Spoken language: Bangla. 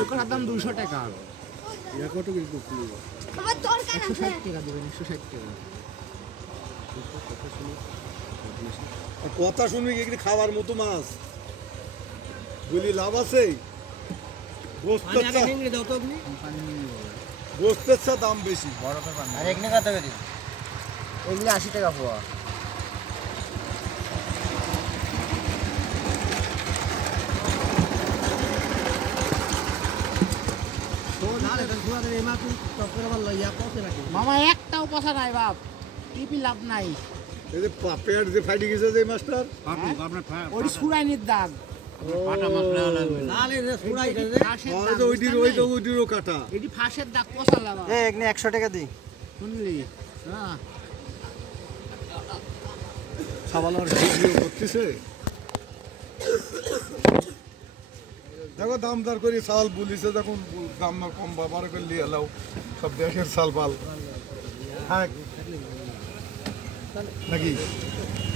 ওটার দাম 200 টাকা। কত কিছু আমার দরকার 160 টাকা দেবেন, 160 টাকা। কথা শুনবি কি খাওয়ার মতো মাছ বলি লাভ আছে গোস্তের চা দাম বেশি আর এখানে কত করে? এগুলো 80 টাকা পোয়া। মামা একটাও পচা নাই বাপ, টিপি লাভ নাই। এই যে পেট যে ফাইটে গেছে যে মাস্টার ওই সুরাইনির দাগ। ওইটিরও কাটা এটি ফাঁসের দাগ, পচা লাভ। 100 টাকা দিই। শুনলি? হ্যাঁ। খাবার ভিডিও করতেছে দেখো দাম দর করে চাল বলিছে যখন দাম না কম বাবার করে লিয়ে এলাও সব দেশের চাল পাল হ্যাঁ নাকি